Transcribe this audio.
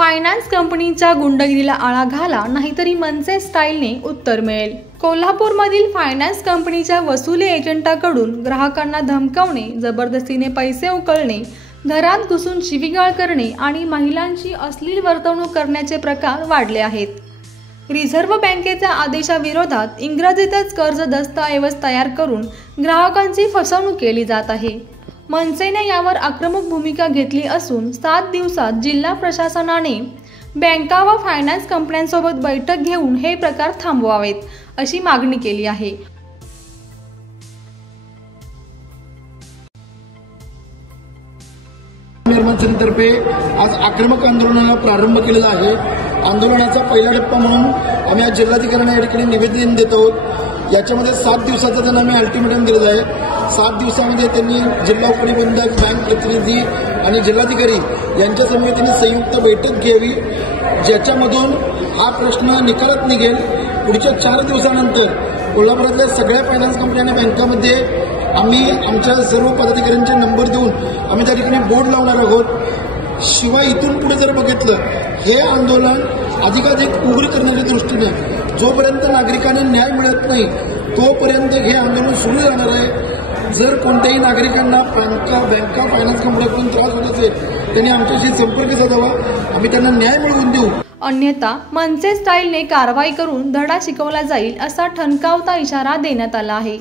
Finance कंपनीच्या गुंडगिरीला आळा घाला, नाहीतरी मनसे स्टाईलने उत्तर मिळेल। कोल्हापूरमधील फायनान्स कंपनीच्या वसुली एजंटाकडून ग्राहकांना धमकावणे, जबरदस्तीने पैसे उकळणे, घरात घुसून शिवीगाळ करणे आणि महिलांची अश्लील वर्तणूक करण्याचे प्रकार वाढले आहेत। रिझर्व्ह बँकेच्या आदेशाविरोधात इंग्रजीतच कर्ज दस्तऐवज तयार करून ग्राहकांची फसवणूक केली जात आहे। मनसेने यावर आक्रमक भूमिका घेतली असून 7 दिवसात जिल्हा प्रशासनाने बँका व फायनान्स कंपन्यांसोबत बैठक घेऊन हे प्रकार थांबवावेत अशी मागणी केली आहे। निर्माण समितीतर्फे आज आक्रमक आंदोलनाला प्रारंभ केलेला आहे। आंदोलनाचा पहिला टप्पा म्हणून आम्ही आज जिल्हाधिकाऱ्यांना या ठिकाणी निवेदन देत आहोत। याच्यामध्ये 7 दिवसाचा त्यांना आम्ही अल्टिमेटम दिलेला आहे। 7 दिवसामध्ये त्यांनी जिल्हा उपनिबंधक, बँक प्रतिनिधी आणि जिल्हाधिकारी यांच्या समितीने संयुक्त बैठक घ्यावी, ज्याच्यामधून हा प्रश्न निकालात निघेल। पुढच्या 4 दिवसानंतर कोल्हापुरातल्या सगळ्या फायनान्स कंपन्या आणि बँकांमध्ये आम्ही आमच्या सर्व पदाधिकाऱ्यांचे नंबर देऊन आम्ही त्या ठिकाणी बोर्ड लावणार आहोत। शिवाय इथून पुढे जर बघितलं, हे आंदोलन अधिकाधिक उग्र करण्याच्या दृष्टीने जोपर्यंत नागरिकांना न्याय मिळत नाही तोपर्यंत हे आंदोलन सुरू राहणार आहे। जर कोणत्याही नागरिकांना बँका फायनान्स कंपन्यांकडून त्रास होत असेल त्यांनी आमच्याशी संपर्क साधावा, आम्ही त्यांना न्याय मिळवून देऊ। अन्यथा मनसे स्टाईलने कारवाई करून धडा शिकवला जाईल असा ठणकावता इशारा देण्यात आला आहे।